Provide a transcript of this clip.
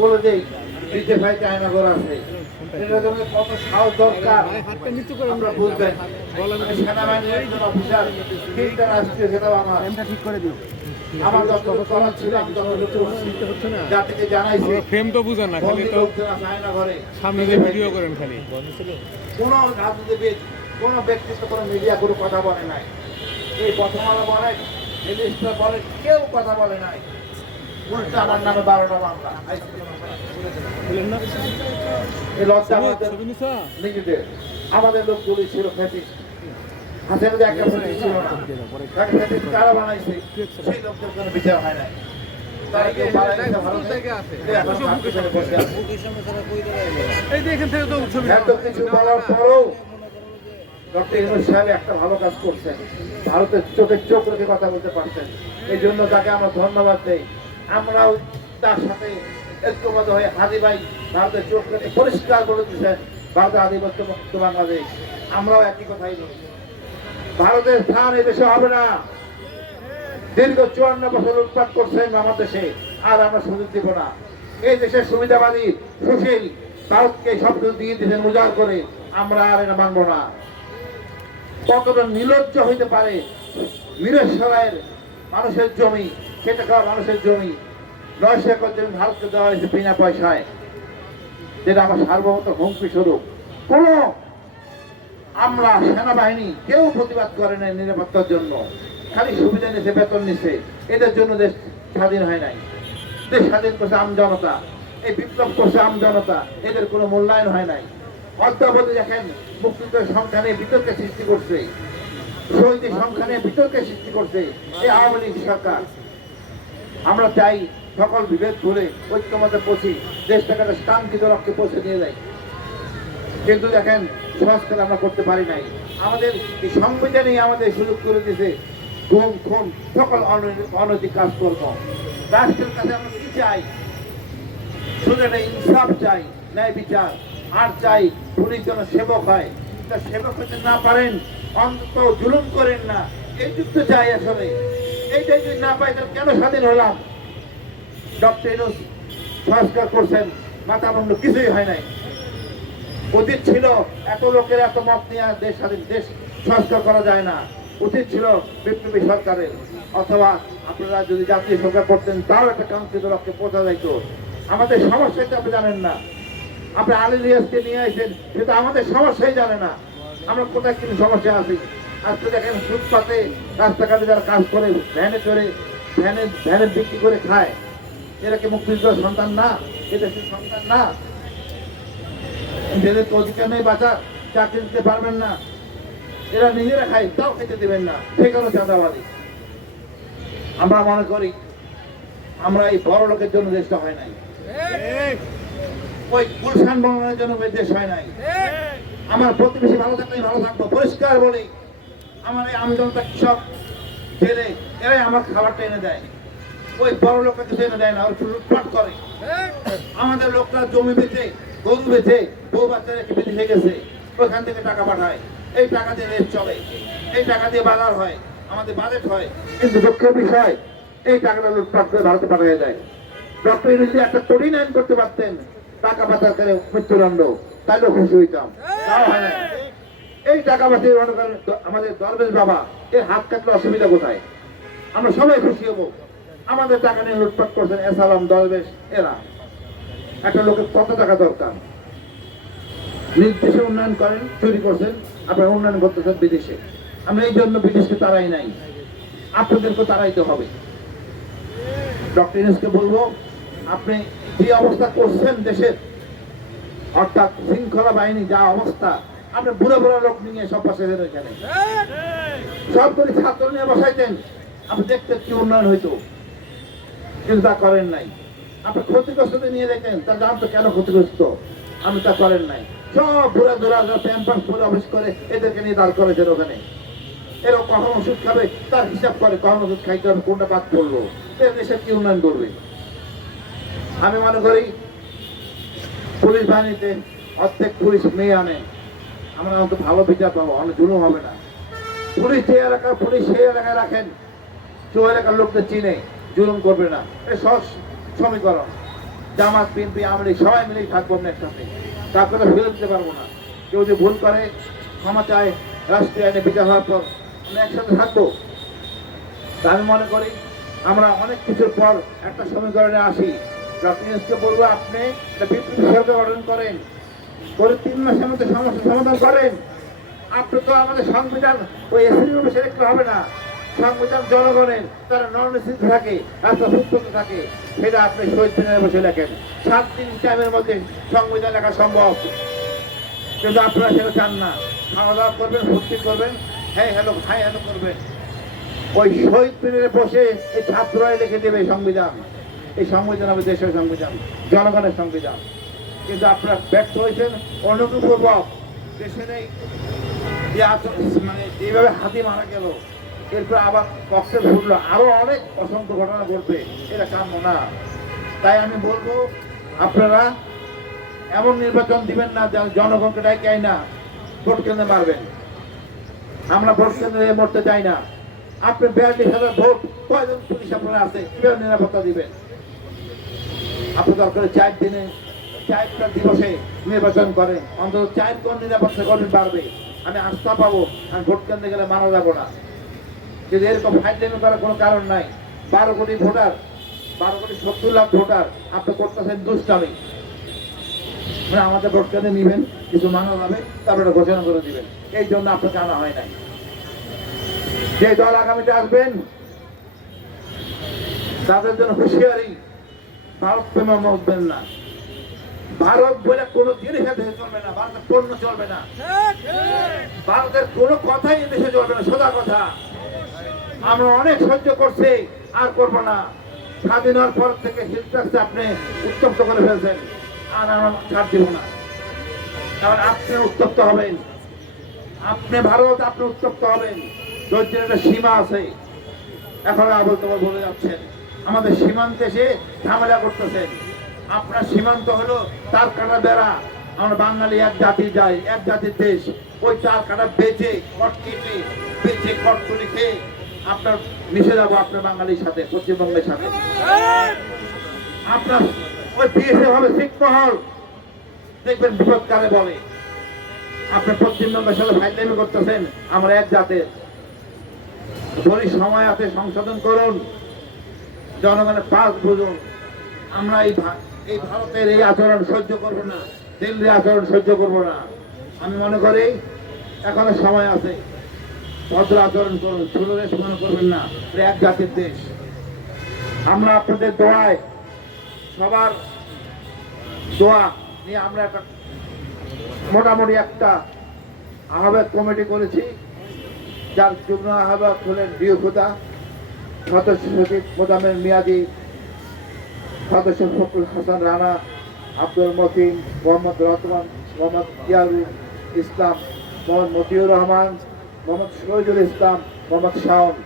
বলে দেই দিতে ভাই চায়না ঘর আছে এটা তোমাকে কত সাহস দরকার আমরা বুঝবেন সেনাবাহিনীর একজন অফিসার তিনটা রাষ্ট্রীয় সেটাও আমার ঠিক করে দিও। আমার যতটুকু করার ছিল আমি ততটুকু করছি। জাতিকে জানাইছি ফ্রেম তো বুঝেন না, খালি তো চায়না ঘরে সামনে দিয়ে ভিডিও করেন খালি। কোনো রাজনীতিবিদ কোনো ব্যক্তিত্ব কোনো মিডিয়া কোনো কথা বলে নাই। এই প্রথম আলো বলে মিনিস্টার বলে কেউ কথা বলে নাই। উল্টা আমার নামে 12টা মামলা। এই লজ্জা আমাদের নিজেদের আমাদের লোকগুলি ছিল ফ্যাসিস্ট। হাসিনা যে একটা ফ্যাসিস্ট ছিল না, তাকে ফ্যাসিস্ট কারা বানাইছে সেই লোকদের কোনো বিচার হয় নাই। তারা কেউ মারা গেছে ভারতে, এখন ভারতে চলে বসে আছে। এত কিছু বলার পরেও ডক্টর ইউনূস সাহেব একটা ভালো কাজ করছেন, ভারতের চোখে চোখ রেখে কথা বলতে পারছেন। এই জন্য তাকে আমরা ধন্যবাদ দেই। আমরাও তার সাথে ঐক্যবদ্ধ হয়ে হাদি ভাই ভারতের চোখ রেখে পরিষ্কার বলে দিচ্ছেন ভারতের আধিপত্য মুক্ত বাংলাদেশ। আমরাও একই কথাই বলি, ভারতের স্থান এই দেশে হবে না। দীর্ঘ 54 বছর উৎপাত করছেন আমার দেশে, আর আমরা সুযোগ দিব না। এই দেশের সুবিধাবাদী সুশীল ভারতকে সব কিছু দিয়ে দিয়েছেন উজাড় করে, আমরা আর এটা মানব না। কতটা নির্লজ্জ হইতে পারে মিরেশ্বরায়ের মানুষের জমি, খেটে খাওয়া মানুষের জমি 900 একর জমি ভারতকে দেওয়া হয়েছে বিনা পয়সায়, যেটা আমার সার্বভৌমত্ব হুমকি স্বরূপ। কোন আমরা সেনাবাহিনী কেউ প্রতিবাদ করে নাই নিরাপত্তার জন্য, খালি সুবিধা নিছে, বেতন নিছে। এদের জন্য দেশ স্বাধীন হয় নাই। দেশ স্বাধীন করছে আম জনতা, এই বিপ্লব করছে আম জনতা, এদের কোনো মূল্যায়ন হয় নাই। অদ্যাবধি দেখেন মুক্তিযুদ্ধের সংখ্যা নিয়ে বিতর্কের সৃষ্টি করছে, শহীদের সংখ্যা নিয়ে বিতর্কের সৃষ্টি করছে এই আওয়ামী লীগ সরকার। আমরা চাই সকল বিভেদ ধরে ঐক্যমতে পৌঁছি, দেশটাকে একটা কাঙ্ক্ষিত লক্ষ্যে পৌঁছে নিয়ে যাই। কিন্তু দেখেন সংস্কার আমরা করতে পারি নাই। আমাদের এই সংবিধানেই আমাদের সুযোগ করে দিয়েছে গুম খুন সকল অনৈতিক কাজকর্ম। রাষ্ট্রের কাছে আমরা কি চাই? শুধু একটা ইনসাফ চাই, ন্যায় বিচার। আর চাই পুলিশ যেন সেবক হয়, তা সেবক হতে না পারেন অন্তত জুলুম করেন না, এইটুকু চাই। আসলে এইটাই যদি না পাই তাহলে কেন স্বাধীন হলাম? ডক্টর ইউনূস সংস্কার করছেন, মাথা মুন্ড কিছুই হয় নাই। উচিত ছিল এত লোকের এত মত নিয়ে দেশ স্বাধীন, দেশ সংস্কার করা যায় না। উচিত ছিল বিপ্লবী সরকারের, অথবা আপনারা যদি জাতীয় সরকার করতেন তাও একটা কাঙ্ক্ষিত লক্ষ্যে পৌঁছা যাইত। আমাদের সমস্যাটা আপনি জানেন না। আপনি আলী রিয়াজকে নিয়ে আসেন, সেটা আমাদের সমস্যাই জানে না আমরা কোথায় কিন্তু সমস্যা আছি। আজকে দেখেন ফুটপাতে রাস্তাঘাটে যারা কাজ করে, ভ্যানে চড়ে ভ্যানে বিক্রি করে খায়, এরা কি মুক্তিযুদ্ধের সন্তান না? এদেশের সন্তান না? যাদের অধিকার নেই বাঁচার, চাকরি দিতে পারবেন না, এরা নিজেরা খায় তাও খেতে দেবেন না, সে কারণে চাঁদাবাদী। আমরা মনে করি আমরা এই বড় লোকের জন্য দেশটা হয় নাই, ওই গুলশান বনানোর জন্য দেশ হয় নাই। আমার প্রতিবেশী ভালো থাকলেই ভালো থাকবো, পরিষ্কার বলি। আমার এই আমজনতা কৃষক ছেলে এরাই আমার খাবারটা এনে দেয়, ওই বড় লোকটা কিছু এনে দেয় না, ওর লুটপাট করে। আমাদের লোকরা জমি বেচে, গরু বেচে, বউ বাচ্চা রেখে বিদেশে গেছে, ওইখান থেকে টাকা পাঠায়। এই টাকা দিয়ে দেশ চলে, এই টাকা দিয়ে বাজার হয়, আমাদের বাজেট হয়। কিন্তু দুঃখের বিষয় এই টাকাটা লুটপাট করে ভারতে পাঠিয়ে দেয়। ডক্টর ইউনূস যদি একটা কঠিন আইন করতে পারতেন, টাকা পাচার করে মৃত্যুদণ্ড, তাইলেও খুশি হইতাম। তাও হয় না। এই টাকা পাচার মনে করেন আমাদের দরবেশ বাবা, এর হাত কাটলে অসুবিধা কোথায়? আমরা সবাই খুশি হবো। আমাদের টাকা নিয়ে লুটপাট করছেন এসালাম, দরবেশ, এরা। একটা লোকের কত টাকা দরকার? নির্দেশে উন্নয়ন করেন, চুরি করছেন, আপনারা উন্নয়ন করতেছেন বিদেশে। আমরা এই জন্য বিদেশকে তারাই নাই, আপনাদেরকে তারাইতে হবে। ডক্টর ইউনূসকে বলবো, আপনি যে অবস্থা করছেন দেশের, অর্থাৎ শৃঙ্খলা বাহিনী যা অবস্থা, আপনি বুড়ো বুড়ো লোক নিয়ে সব বসাইছেন ওইখানে, সবগুলি ছাত্র নিয়ে বসাইতেন, আপনি দেখতেন কি উন্নয়ন হইতো। কিন্তু তা করেন নাই। আপনি ক্ষতিগ্রস্তদের নিয়ে দেখেন, তা জানতো কেন ক্ষতিগ্রস্ত, আপনি তা করেন নাই। সব বুড়া ধরা প্যাম্পাস করে অফিস করে এদেরকে নিয়ে দাঁড় করেছেন ওখানে। এরা কখন ওষুধ খাবে তার হিসাব করে, কখন ওষুধ খাইতে হবে, কোনটা বাদ পড়লো, দেশের কি উন্নয়ন করবে? আমি মনে করি পুলিশ বাহিনীতে অর্ধেক পুলিশ মেয়ে আনে, আমরা অন্তত ভালো বিচার পাবো, অনেক জুলুম হবে না। পুলিশ যে এলাকার পুলিশ সেই এলাকায় রাখেন, যে এলাকার লোকদের চিনে, জুলুম করবে না। এই সব সমীকরণ। জামাত বিএনপি আওয়ামী লীগ সবাই মিলেই থাকবো আমরা একসাথে, তারপরে ফেলে দিতে পারবো না। কেউ যদি ভুল করে ক্ষমা চায়, রাষ্ট্রীয় আইনে বিচার হওয়ার পর আমরা একসাথে থাকবো। তা আমি মনে করি আমরা অনেক কিছুর পর একটা সমীকরণে আসি। ডক্টর ইউনূসকে বলবো, আপনি একটা বিপ্লবী সরকার গঠন করেন, করে 3 মাসের মধ্যে সমস্যা সমাধান করেন। আপনি তো আমাদের সংবিধান ওই এসির বসে লিখতে হবে না, সংবিধান জনগণের, তারা নন-নিশ্চিত থাকে, রাস্তা সুস্থ থাকে, সেটা আপনি শহীদ মিনারে বসে লেখেন। 7 দিন টাইমের মধ্যে সংবিধান লেখা সম্ভব, কিন্তু আপনারা সেটা চান না। খাওয়া দাওয়া করবেন, ভর্তি করবেন, হ্যাঁ হ্যালো হাই হ্যালো করবেন। ওই শহীদ মিনারে বসে এই ছাত্ররাই লিখে দেবে সংবিধান। এই সংবিধান হবে দেশের সংবিধান, জনগণের সংবিধান। কিন্তু আপনারা ব্যর্থ হয়েছেন অনুগ্রহপূর্বক। দেশে নেই যে মানে যেভাবে হাতি মারা গেল, এরপর আবার ককটেল ফুটলো, আরো অনেক অসংখ্য ঘটনা ঘটবে, এটা কাম্য না। তাই আমি বলবো, আপনারা এমন নির্বাচন দিবেন না যে জনগণকে ডাকাই না ভোট কেন্দ্রে মারবেন। আমরা ভোট কেন্দ্রে মরতে চাই না। আপনি 42,000 ভোট, কয়জন পুলিশ আপনারা আছে, কিভাবে নিরাপত্তা দিবেন? আপনি দরকার 4 দিনে 4টা দিবসে নির্বাচন করেন, অন্তত 4 কোন নিরাপত্তা কর্মী পারবে, আমি আস্থা পাবো। আমি ভোট কেন্দ্রে গেলে মারা যাবো না। কিন্তু এরকম ফাইজলামি করার কোনো কারণ নাই। 12 কোটি ভোটার, 12 কোটি 70 লাখ ভোটার, আপনি করতেছেন দুষ্টামি। মানে আমাদের ভোট কেন্দ্রে নিবেন, কিছু মানা যাবে, তারপরে ঘোষণা করে দিবেন। এই জন্য আপনাকে আনা হয় নাই। যে দল আগামীতে আসবেন তাদের জন্য হুঁশিয়ারি, ভারত প্রেমে উঠবেন না। ভারত বলে কোনো জিনিস দেশে চলবে না, ভারতের পণ্য চলবে না, ভারতের কোনো কথাই দেশে চলবে না। সোজা কথা, আমরা অনেক সহ্য করছি, আর করবো না। স্বাধীন হওয়ার পর থেকে হিলটাকে আপনি উত্তপ্ত করে ফেলছেন, আর আমরা ছাড় দিব না। কারণ আপনি উত্তপ্ত হবেন, আপনি ভারত, আপনি উত্তপ্ত হবেন। ধৈর্যের একটা সীমা আছে। এখন আবল তোমার বলে যাচ্ছেন, আমাদের সীমান্তে এসে ঝামেলা করতেছেন। আপনার সীমান্ত হলো তার কাটা বেড়া। আমরা বাঙালি এক জাতি যাই, এক জাতির দেশ। ওই তার কাটা বেঁচে কট কেটে, বেঁচে কটকুলি খেয়ে আপনার মিশে যাবো আপনার বাঙালির সাথে, পশ্চিমবঙ্গের সাথে। আপনার ওই বিএসএফ হবে ছিটমহল, দেখবেন বিপদ কালে বলে। আপনি পশ্চিমবঙ্গের সাথে ফাইজলামি করতেছেন। আমরা এক জাতের, ধরি সময় আছে, সংশোধন করুন, জনগণের পাশ বুঝুন। আমরা এই ভারতের এই আচরণ সহ্য করব না, দিল্লির আচরণ সহ্য করব না। আমি মনে করি এখনো সময় আছে, ভদ্র আচরণ করুন, ছোটদের মনে করবেন না। এটা এক জাতির দেশ। আমরা আপনাদের দোয়ায়, সবার দোয়া নিয়ে আমরা একটা মোটামুটি একটা আহ্বায়ক কমিটি করেছি, যার যুগ্ম আহ্বায়ক হলেন ডিও খুদা, সদস্য সচিব মোজামের মিয়াজি, সদস্য ফখরুল হাসান রানা, আব্দুল মতিন, মোহাম্মদ রহমান, মোহাম্মদ ইয়ারুল ইসলাম, মোহাম্মদ মতিউর রহমান, মোহাম্মদ শহীদুল ইসলাম, মোহাম্মদ শাওন।